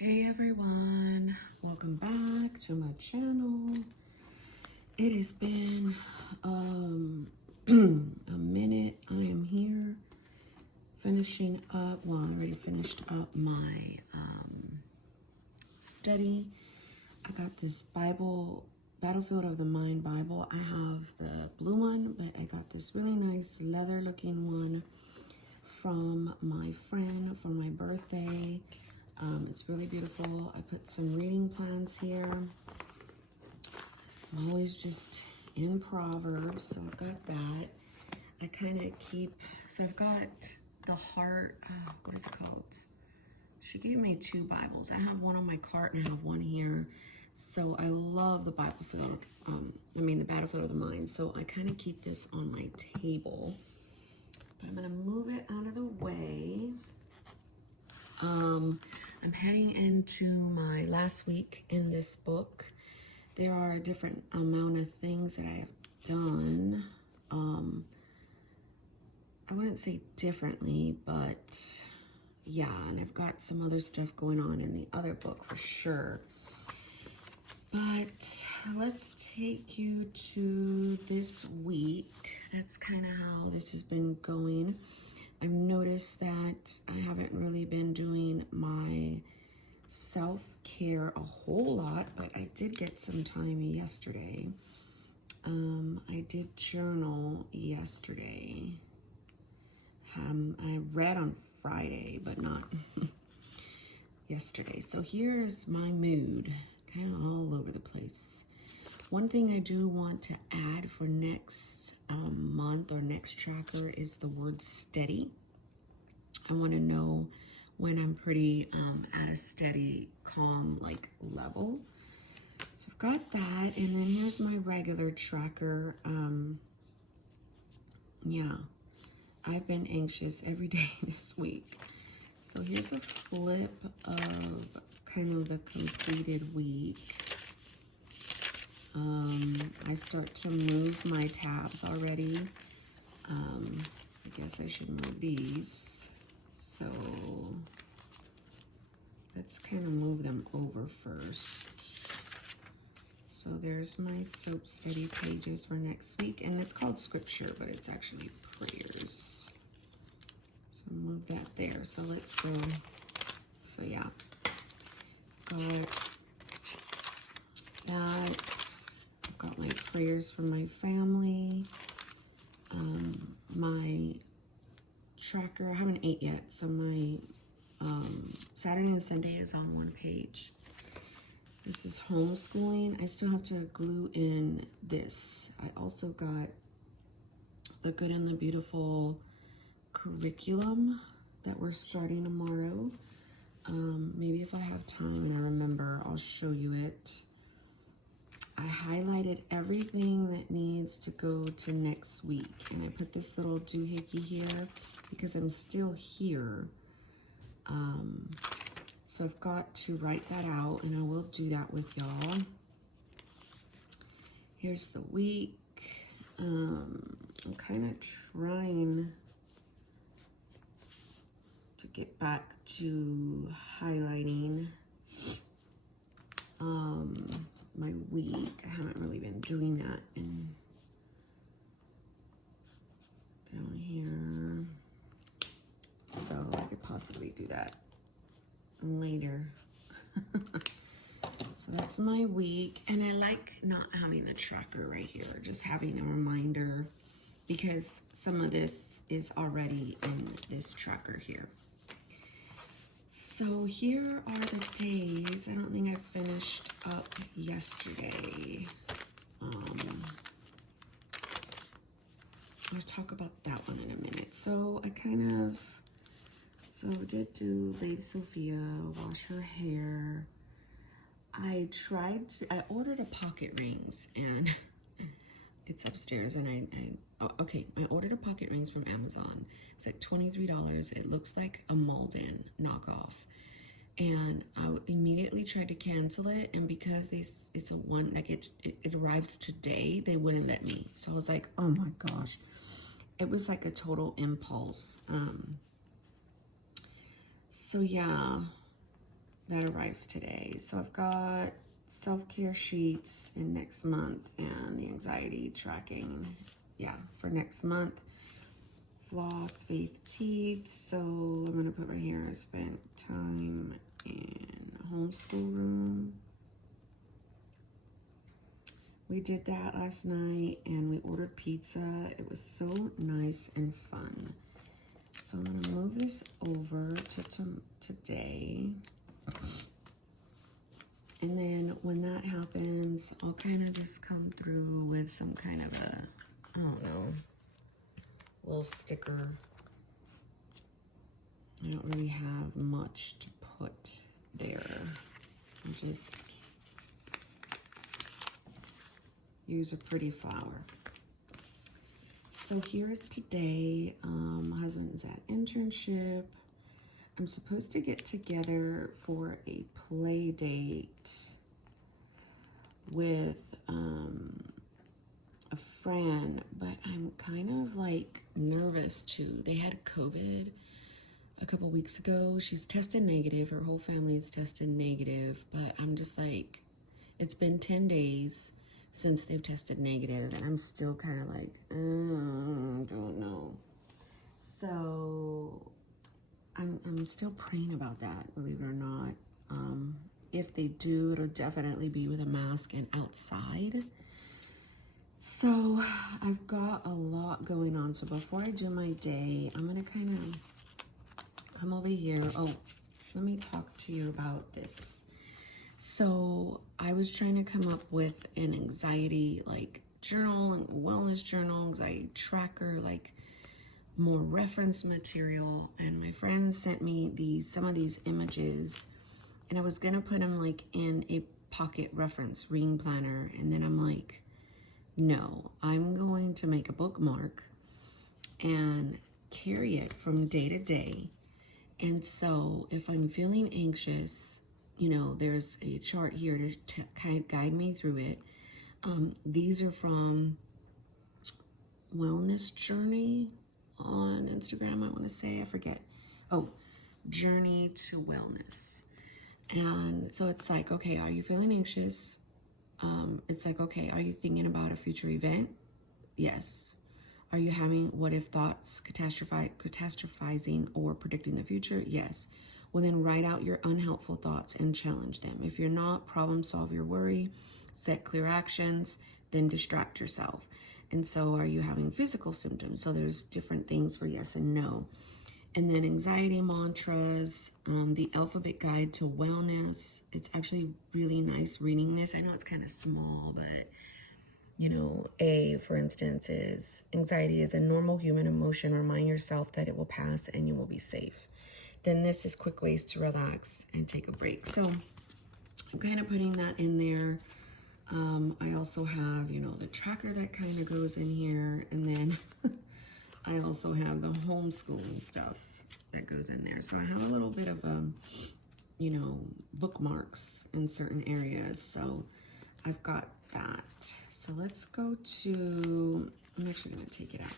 Hey everyone, welcome back to my channel. It has been a minute. I am here finishing up, well, I already finished up my study. I got this Bible, Battlefield of the Mind Bible. I have the blue one, but I got this really nice leather looking one from my friend for my birthday. It's really beautiful. I put some reading plans here. I'm always just in Proverbs, so I've got that. I kind of keep, so I've got the heart, what is it called? She gave me two Bibles. I have one on my cart and I have one here. So I love the Battlefield, the Battlefield of the Mind. So I kind of keep this on my table. But I'm gonna move it out of the way. I'm heading into my last week in this book. There are a different amount of things that I have done. I wouldn't say differently, but yeah, and I've got some other stuff going on in the other book for sure. But let's take you to this week. That's kind of how this has been going. I've noticed that I haven't really been doing my self-care a whole lot, but I did get some time yesterday. I did journal yesterday. I read on Friday, but not yesterday. So here's my mood, kind of all over the place. One thing I do want to add for next month or next tracker is the word steady. I want to know when I'm pretty at a steady, calm, level. So I've got that, and then here's my regular tracker. Yeah, I've been anxious every day this week. So here's a flip of kind of the completed week. I start to move my tabs already. I guess I should move these. So let's kind of move them over first. So there's my Soap Steady pages for next week. And it's called scripture, but it's actually prayers. So move that there. So let's go. So yeah, got that. I've got my prayers for my family. My tracker, I haven't ate yet, so my Saturday and Sunday is on one page. This is homeschooling. I still have to glue in this. I also got the Good and the Beautiful curriculum that we're starting tomorrow. Maybe if I have time and I remember, I'll show you it. I highlighted everything that needs to go to next week, and I put this little doohickey here because I'm still here. So I've got to write that out, and I will do that with y'all. Here's the week. I'm kind of trying to get back to highlighting my week. I haven't really been doing that in down here, so I could possibly do that later. So that's my week, and I like not having the tracker right here, just having a reminder, because some of this is already in this tracker here. So here are the days. I don't think I finished up yesterday. I'll talk about that one in a minute. So I did do Lady Sophia, wash her hair. I ordered a pocket rings, and it's upstairs, and I ordered a pocket rings from Amazon. It's like $23. It looks like a Malden knockoff. And I immediately tried to cancel it, and because it's a one, it arrives today, they wouldn't let me. So I was like, oh my gosh. It was like a total impulse. So yeah, that arrives today. So I've got self-care sheets in next month and the anxiety tracking, yeah, for next month. Floss, faith, teeth. So I'm gonna put right here, I spent time in homeschool room. We did that last night and we ordered pizza. It was so nice and fun. So I'm gonna move this over to today. And then when that happens, I'll kind of just come through with some kind of a, I don't know, little sticker. I don't really have much to put there. I'll just use a pretty flower. So here's today. My husband's at internship. I'm supposed to get together for a play date with a friend, but I'm kind of like nervous too. They had COVID a couple weeks ago. She's tested negative. Her whole family's tested negative, but I'm just like, it's been 10 days since they've tested negative, and I'm still kind of like, don't know. So I'm still praying about that, believe it or not. If they do, it'll definitely be with a mask and outside. So I've got a lot going on. So before I do my day, I'm gonna kind of come over here. Oh, let me talk to you about this. So I was trying to come up with an anxiety like journal and wellness journal, anxiety tracker, like more reference material, and my friend sent me some of these images, and I was gonna put them like in a pocket reference reading planner, and then I'm like, no, I'm going to make a bookmark and carry it from day to day. And so if I'm feeling anxious, you know, there's a chart here to kind of guide me through it. These are from Wellness Journey on Instagram, I want to say, I forget. Oh, Journey to Wellness. And so it's like, okay, are you feeling anxious? It's like, okay, are you thinking about a future event? Yes. Are you having what if thoughts, catastrophizing or predicting the future? Yes. Well, then write out your unhelpful thoughts and challenge them. If you're not, problem solve your worry, set clear actions, then distract yourself. And so are you having physical symptoms? So there's different things for yes and no. And then anxiety mantras, the alphabet guide to wellness. It's actually really nice reading this. I know it's kind of small, but you know, A, for instance, is anxiety is a normal human emotion. Remind yourself that it will pass and you will be safe. Then this is quick ways to relax and take a break. So I'm kind of putting that in there. I also have, you know, the tracker that kind of goes in here. And then I also have the homeschooling stuff that goes in there. So I have a little bit of, you know, bookmarks in certain areas. So I've got that. So let's go to, I'm actually going to take it out.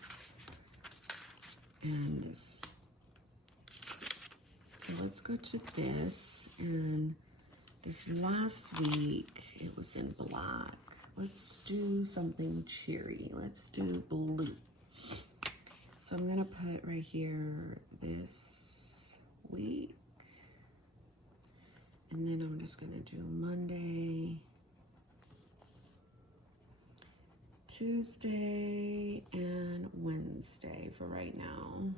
And this. So let's go to this. And this last week, it was in black. Let's do something cheery. Let's do blue. So I'm going to put right here this week. And then I'm just going to do Monday, Tuesday, and Wednesday for right now.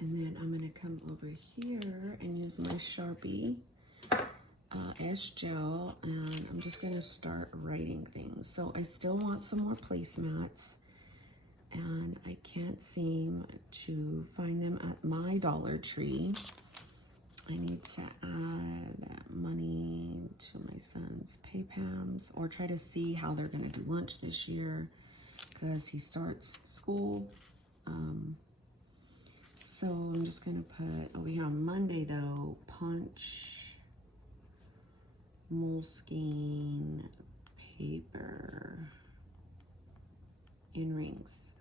And then I'm going to come over here and use my Sharpie S-Gel, and I'm just going to start writing things. So I still want some more placemats, and I can't seem to find them at my Dollar Tree. I need to add money to my son's PayPams, or try to see how they're going to do lunch this year because he starts school. So I'm just going to put over here on Monday, though, Punch, Moleskine, paper, and rings.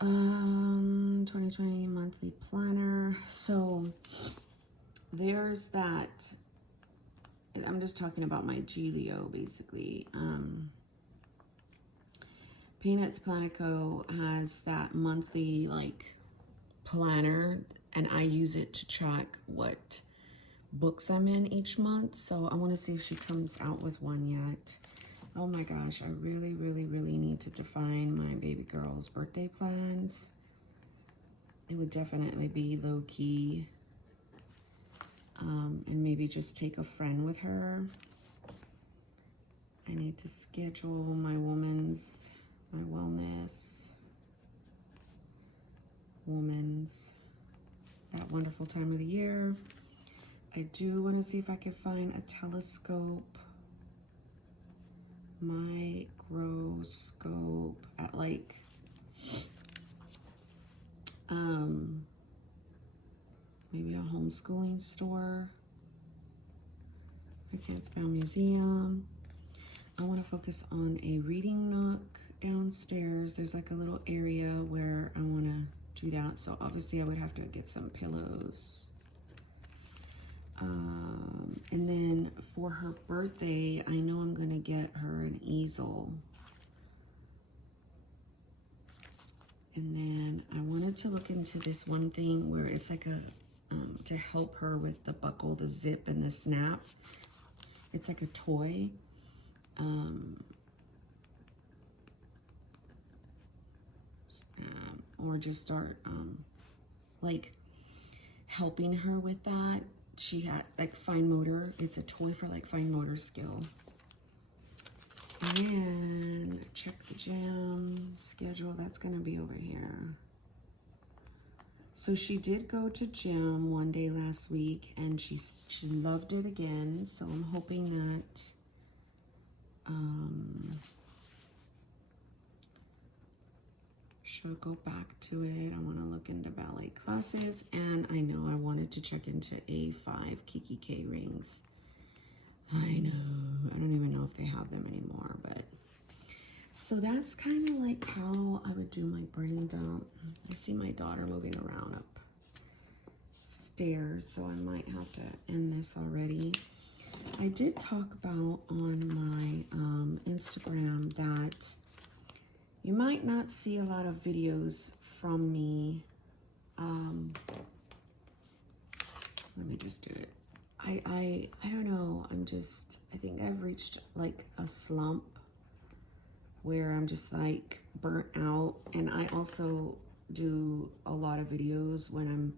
2020 monthly planner. So there's that. I'm just talking about my Gilio basically. Peanuts Planico has that monthly like planner, and I use it to track what books I'm in each month. So I want to see if she comes out with one yet. Oh my gosh, I really, really, really need to define my baby girl's birthday plans. It would definitely be low key. And maybe just take a friend with her. I need to schedule my wellness, that wonderful time of the year. I do want to see if I can find a telescope, microscope at like, maybe a homeschooling store. I can't spell museum. I want to focus on a reading nook downstairs. There's like a little area where I want to do that. So obviously I would have to get some pillows. And then for her birthday, I know I'm going to get her an easel. And then I wanted to look into this one thing where it's like a, to help her with the buckle, the zip, and the snap. It's like a toy. Or just start like helping her with that. She has like fine motor. It's a toy for like fine motor skill. And check the gym schedule. That's gonna be over here. So she did go to gym one day last week, and she loved it again. So I'm hoping that she'll go back to it. I want to look into ballet classes, and I know I wanted to check into A5 Kiki K rings. I know, I don't even know if they have them anymore, but so that's kind of like how I would do my brain dump. I see my daughter moving around upstairs, so I might have to end this already. I did talk about on my Instagram that you might not see a lot of videos from me. Let me just do it. I don't know. I think I've reached like a slump where I'm just like burnt out. And I also do a lot of videos when I'm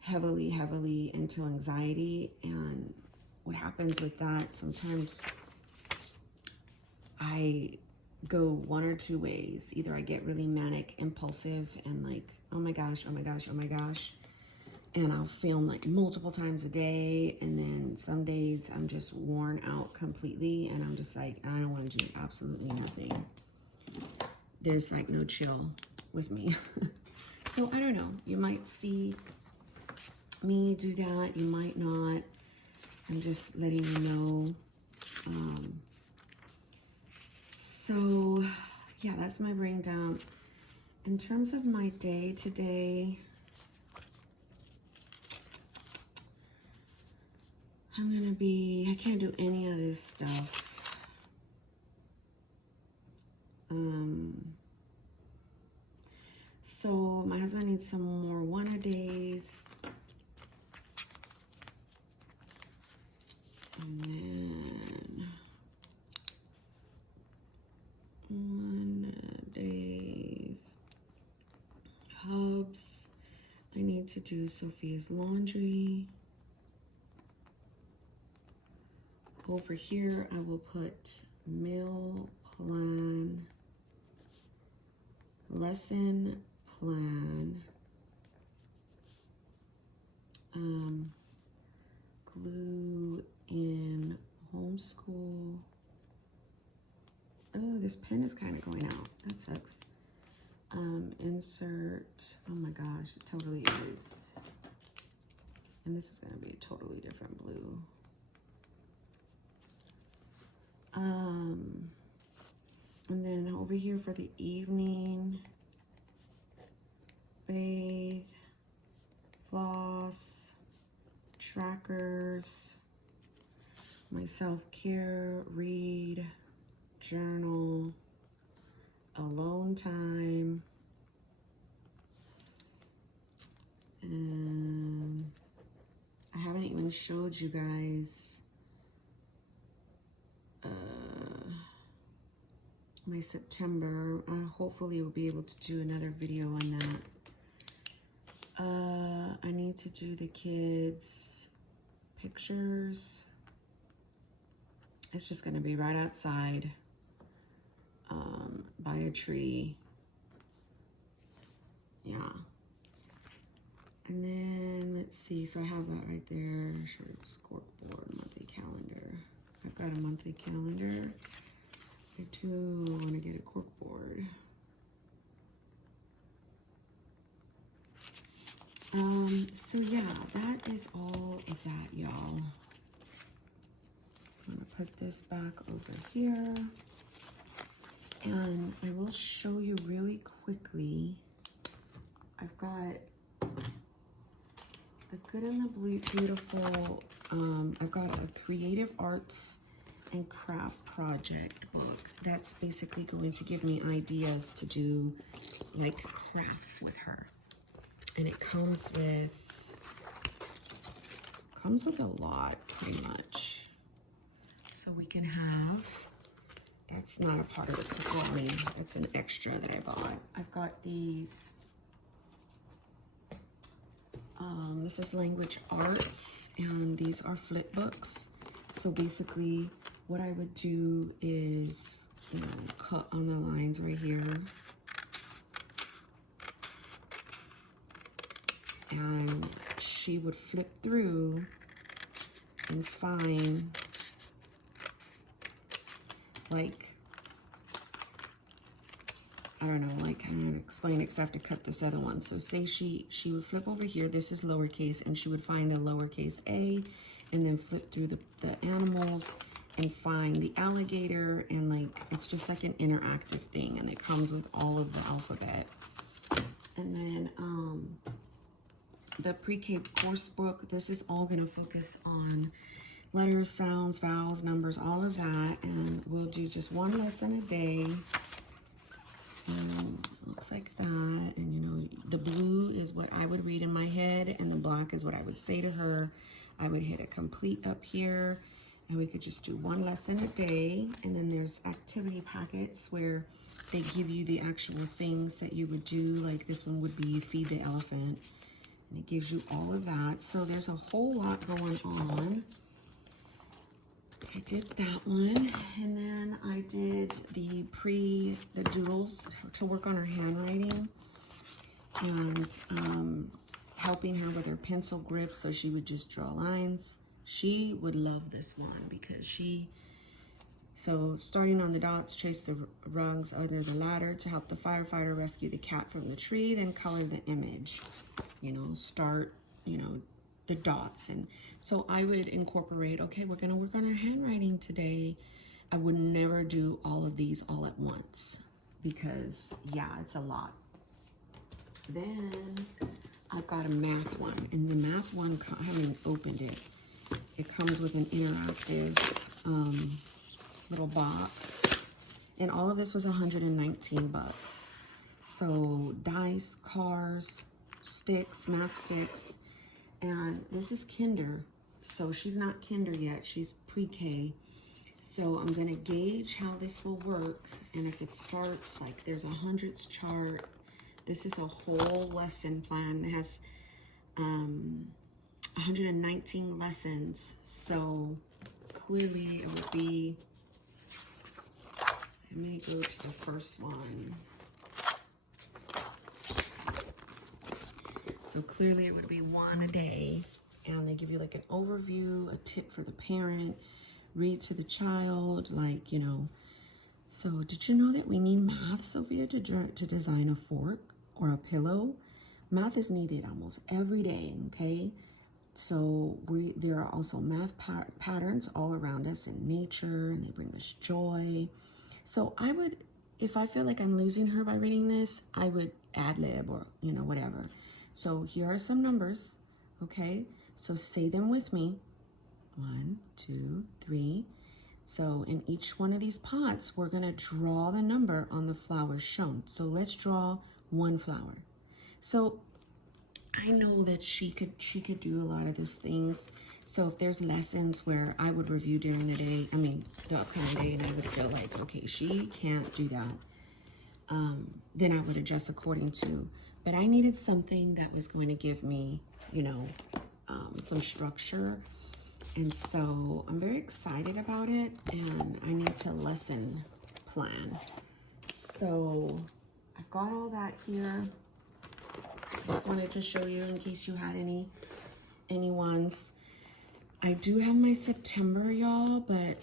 heavily into anxiety. And what happens with that, sometimes I go one or two ways. Either I get really manic, impulsive, and like, oh my gosh, and I'll film like multiple times a day, and then some days I'm just worn out completely, and I'm just like, I don't want to do absolutely nothing. There's like no chill with me. So I don't know, you might see me do that, you might not. I'm just letting you know. So yeah, that's my brain dump. In terms of my day today, I can't do any of this stuff. So my husband needs some more one-a-days. And then one-a-days hubs. I need to do Sophia's laundry. Over here, I will put meal plan, lesson plan, glue in homeschool. Oh, this pen is kind of going out. That sucks. Insert. Oh my gosh, it totally is. And this is going to be a totally different blue. And then over here for the evening, bathe, floss, trackers, my self-care, read, journal, alone time, and I haven't even showed you guys my September. Hopefully we'll be able to do another video on that. I need to do the kids' pictures. It's just gonna be right outside by a tree. Yeah. And then let's see, so I have that right there. Shirts, corkboard, monthly calendar. I've got a monthly calendar. I do want to get a corkboard. So yeah, that is all of that, y'all. I'm gonna put this back over here. And I will show you really quickly. I've got the Good and the Beautiful. I've got a creative arts and craft project book that's basically going to give me ideas to do like crafts with her. And it comes with a lot, pretty much. So we can have, that's not a part of the performing, that's an extra that I bought. I've got these, this is language arts, and these are flip books. So basically what I would do is, you know, cut on the lines right here. And she would flip through and find, like, I don't know, like, I'm gonna explain it because I have to cut this other one. So say she would flip over here, this is lowercase, and she would find the lowercase a, and then flip through the animals and find the alligator, and like, it's just like an interactive thing, and it comes with all of the alphabet. And then the pre-K course book, this is all gonna focus on letters, sounds, vowels, numbers, all of that, and we'll do just one lesson a day. Looks like that, and you know, the blue is what I would read in my head, and the black is what I would say to her. I would hit a complete up here, and we could just do one lesson a day. And then there's activity packets where they give you the actual things that you would do, like this one would be feed the elephant, and it gives you all of that. So there's a whole lot going on. I did that one, and then I did the doodles to work on her handwriting, and helping her with her pencil grip, so she would just draw lines. She would love this one because so starting on the dots, trace the rungs under the ladder to help the firefighter rescue the cat from the tree, then color the image. You know, start, you know, the dots. And so I would incorporate, okay, we're gonna work on our handwriting today. I would never do all of these all at once because yeah, it's a lot. Then I've got a math one, and the math one, I haven't opened it. It comes with an interactive little box, and all of this was 119 bucks. So dice, cars, sticks, math sticks. And this is kinder, so she's not kinder yet, she's pre-K. So I'm gonna gauge how this will work, and if it starts, like there's a hundreds chart, this is a whole lesson plan that has 119 lessons, so clearly it would be, let me go to the first one. So clearly it would be one a day, and they give you like an overview, a tip for the parent, read to the child, like, you know. So did you know that we need math, Sophia, to design a fork or a pillow? Math is needed almost every day, okay? So there are also math patterns all around us in nature, and they bring us joy. So I would, if I feel like I'm losing her by reading this, I would ad lib or, you know, whatever. So here are some numbers, okay? So say them with me. 1, 2, 3. So in each one of these pots, we're gonna draw the number on the flowers shown. So let's draw one flower. So I know that she could do a lot of these things. So if there's lessons where I would review during the day, I mean the upcoming day, and I would feel like, okay, she can't do that, then I would adjust according to. But I needed something that was going to give me, you know, some structure. And so I'm very excited about it, and I need to lesson plan. So I've got all that here. Just wanted to show you in case you had any ones. I do have my September, y'all, but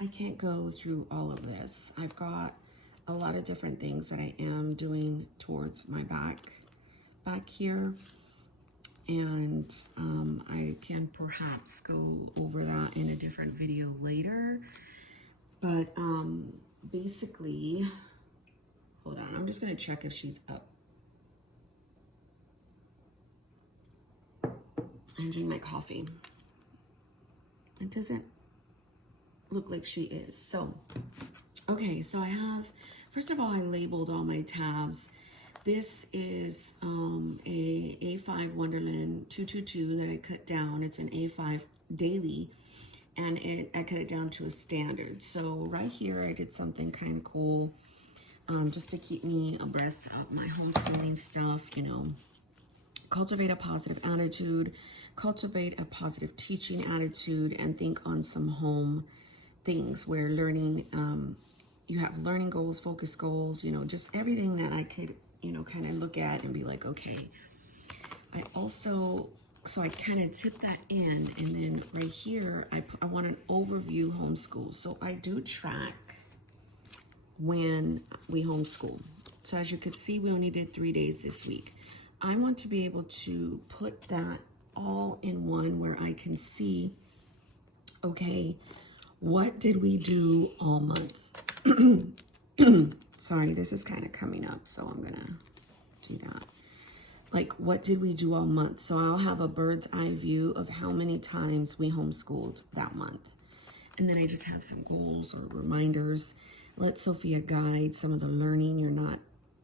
I can't go through all of this. I've got a lot of different things that I am doing towards my back here. And I can perhaps go over that in a different video later. But basically, hold on, I'm just gonna check if she's up. I'm drinking my coffee. It doesn't look like she is. So, okay, so I have, first of all, I labeled all my tabs. This is a A5 Wonderland 222 that I cut down. It's an A5 daily, and I cut it down to a standard. So right here, I did something kind of cool, just to keep me abreast of my homeschooling stuff, you know. Cultivate a positive attitude, cultivate a positive teaching attitude, and think on some home things where learning, you have learning goals, focus goals, you know, just everything that I could, you know, kind of look at and be like, okay. I also, so I kind of tip that in, and then right here, I want an overview homeschool. So I do track when we homeschool. So as you could see, we only did 3 days this week. I want to be able to put that all in one where I can see, okay, what did we do all month? Sorry, this is kind of coming up, so I'm gonna do that. Like, what did we do all month? So I'll have a bird's eye view of how many times we homeschooled that month. And then I just have some goals or reminders. Let Sophia guide some of the learning. You're not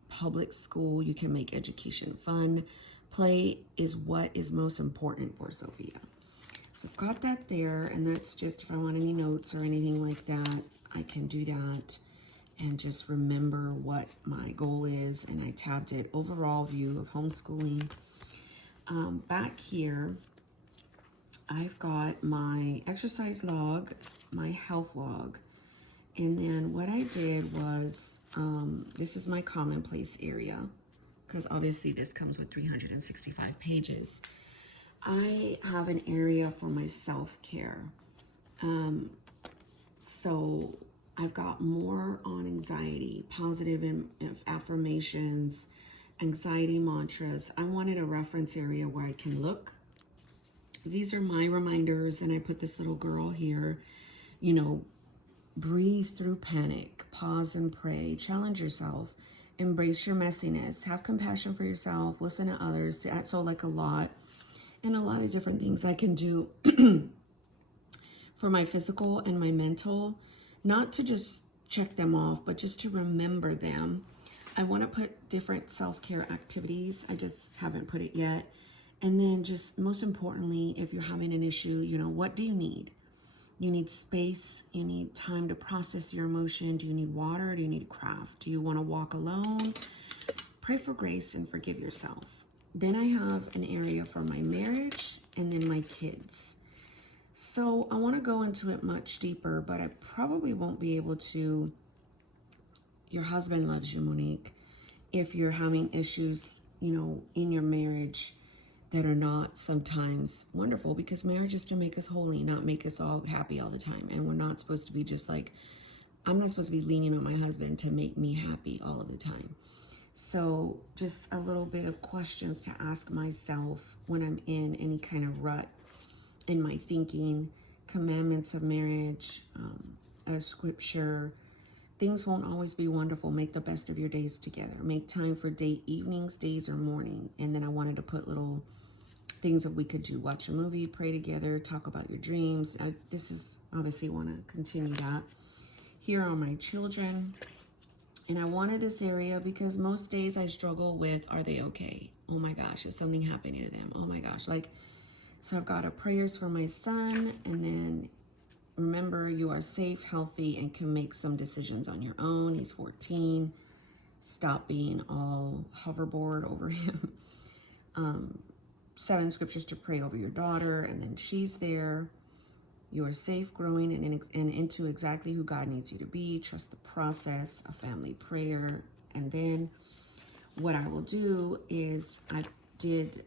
public school. You can make education fun. Play is what is most important for Sophia. So I've got that there, and that's just if I want any notes or anything like that, I can do that and just remember what my goal is. And I tabbed it overall view of homeschooling. Back here, I've got my exercise log, my health log. And then what I did was, this is my commonplace area, because obviously this comes with 365 pages. I have an area for my self-care. So I've got more on anxiety, positive affirmations, anxiety mantras. I wanted a reference area where I can look. These are my reminders, and I put this little girl here, you know, breathe through panic, pause and pray, challenge yourself, embrace your messiness, have compassion for yourself, listen to others. So like a lot, and a lot of different things I can do for my physical and my mental, not to just check them off, but just to remember them. I want to put different self-care activities. I just haven't put it yet. And then just most importantly, if you're having an issue, you know, what do you need? You need space. You need time to process your emotion. Do you need water? Do you need craft? Do you want to walk alone? Pray for grace and forgive yourself. Then I have an area for my marriage and then my kids. So I want to go into it much deeper, but I probably won't be able to. Your husband loves you, Monique. If you're having issues, you know, in your marriage that are not sometimes wonderful, because marriage is to make us holy, not make us all happy all the time. And we're not supposed to be just like, I'm not supposed to be leaning on my husband to make me happy all of the time. So just a little bit of questions to ask myself when I'm in any kind of rut in my thinking, commandments of marriage, a scripture, Things won't always be wonderful. Make the best of your days together. Make time for date evenings, days, or morning. And then I wanted to put little things that we could do. Watch a movie, pray together, talk about your dreams. This is obviously want to continue that. Here are my children. And I wanted this area because most days I struggle with, are they okay? Oh my gosh, is something happening to them? Oh my gosh. Like, so I've got a prayers for my son, and then remember you are safe, healthy, and can make some decisions on your own. He's 14. Stop being all hoverboard over him. 7 scriptures to pray over your daughter, and then she's there. You are safe, growing, and into exactly who God needs you to be. Trust the process, a family prayer. And then what I will do is I did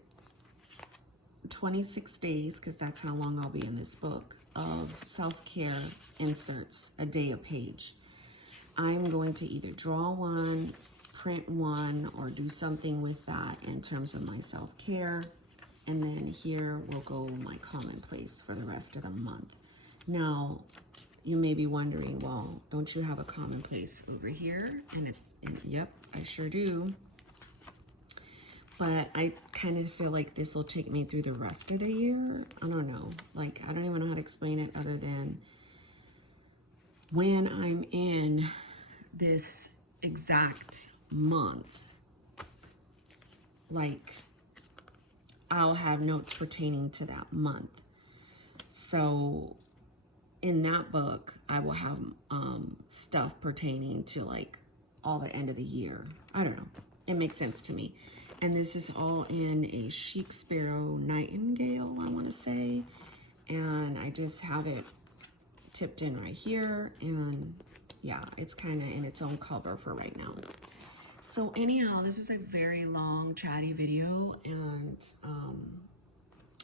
26 days, because that's how long I'll be in this book, of self-care inserts, a day a page. I'm going to either draw one, print one, or do something with that in terms of my self-care. And then here will go my commonplace for the rest of the month. Now, you may be wondering, well, don't you have a commonplace over here? And yep, I sure do. But I kind of feel like this will take me through the rest of the year. I don't know. Like, I don't even know how to explain it other than when I'm in this exact month, like, I'll have notes pertaining to that month. So in that book, I will have stuff pertaining to like all the end of the year. I don't know. It makes sense to me. And this is all in a Chic Sparrow Nightingale, I want to say. And I just have it tipped in right here. And yeah, it's kind of in its own cover for right now. So anyhow, this was a very long chatty video, and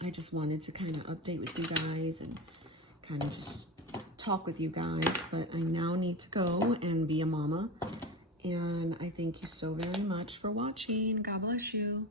I just wanted to kind of update with you guys and kind of just talk with you guys. But I now need to go and be a mama, and I thank you so very much for watching. God bless you.